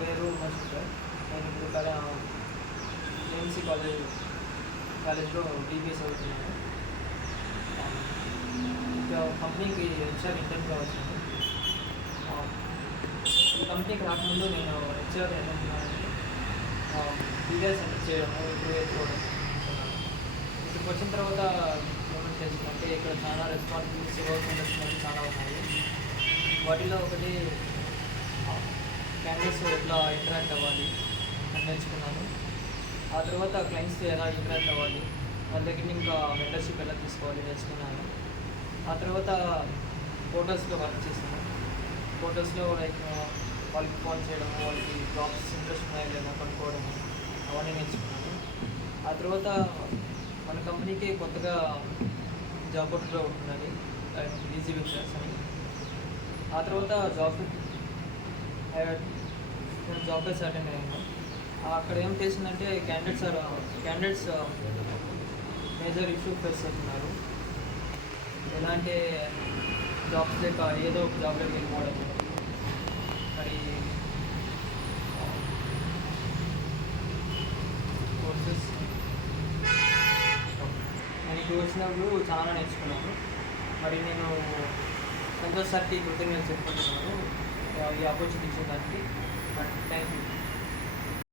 పేరు ఉమేష్ సార్. నేను ఇప్పుడు ఏఎంసీ కాలేజ్లో బీబీఎస్ చదువుతున్నాను. ఇంకా కంపెనీకి హెచ్ఆర్ ఇంటర్న్గా వచ్చాను. ఈ కంపెనీకి రాకముందు నేను హెచ్ఆర్ ఏమంటున్నానంటే బీబీఎస్ సెంటర్ చేయడము, ఇంప్రూవ్ చేసుకోవడం అనుకున్నాను. ఇక్కడికి వచ్చిన తర్వాత ఏమని చేసిందంటే ఇక్కడ చాలా రెస్పాన్సిబిలిటీస్, వర్క్ ఇండస్ట్రీ చాలా ఉన్నాయి. వాటిలో ఒకటి క్యాండిడేట్స్ ఎట్లా ఇంటరాక్ట్ అవ్వాలి అని నేర్చుకున్నాను. ఆ తర్వాత క్లయింట్స్తో ఎలా ఇంటరాక్ట్ అవ్వాలి, వాళ్ళ దగ్గర ఇంకా మెంటర్షిప్ ఎలా తీసుకోవాలి నేర్చుకున్నాను. ఆ తర్వాత పోర్టల్స్లో వర్క్ చేశాను. పోర్టల్స్లో లైక్ వాళ్ళకి ఫోన్ చేయడము, వాళ్ళకి జాబ్స్ ఇంట్రెస్ట్ ఉన్నాయా లేదా కనుక్కోవడము, అవన్నీ నేర్చుకున్నాను. ఆ తర్వాత మన కంపెనీకి కొత్తగా జాబ్ పోర్టల్లో ఉంటున్నది ఈజీ వెంచర్స్ అని. ఆ తర్వాత నేను జాబ్ ఫేస్ అటెండ్ అయ్యాను. అక్కడ ఏం చేసిందంటే క్యాండిడేట్స్ మేజర్ ఇష్యూ ఫేస్ అవుతున్నారు. ఎలా అంటే జాబ్స్ లేక ఏదో ఒక జాబ్లోకి వెళ్ళిపోవడం, మరి కోర్సెస్ నేను ఇటు వచ్చినప్పుడు చాలా నేర్చుకున్నాను. మరి నేను సంతోష్ సార్కి కృతజ్ఞతలు చెప్పుకుంటున్నాను ఈ ఆపర్చునిటీ ఇచ్చిన దానికి. Thank you.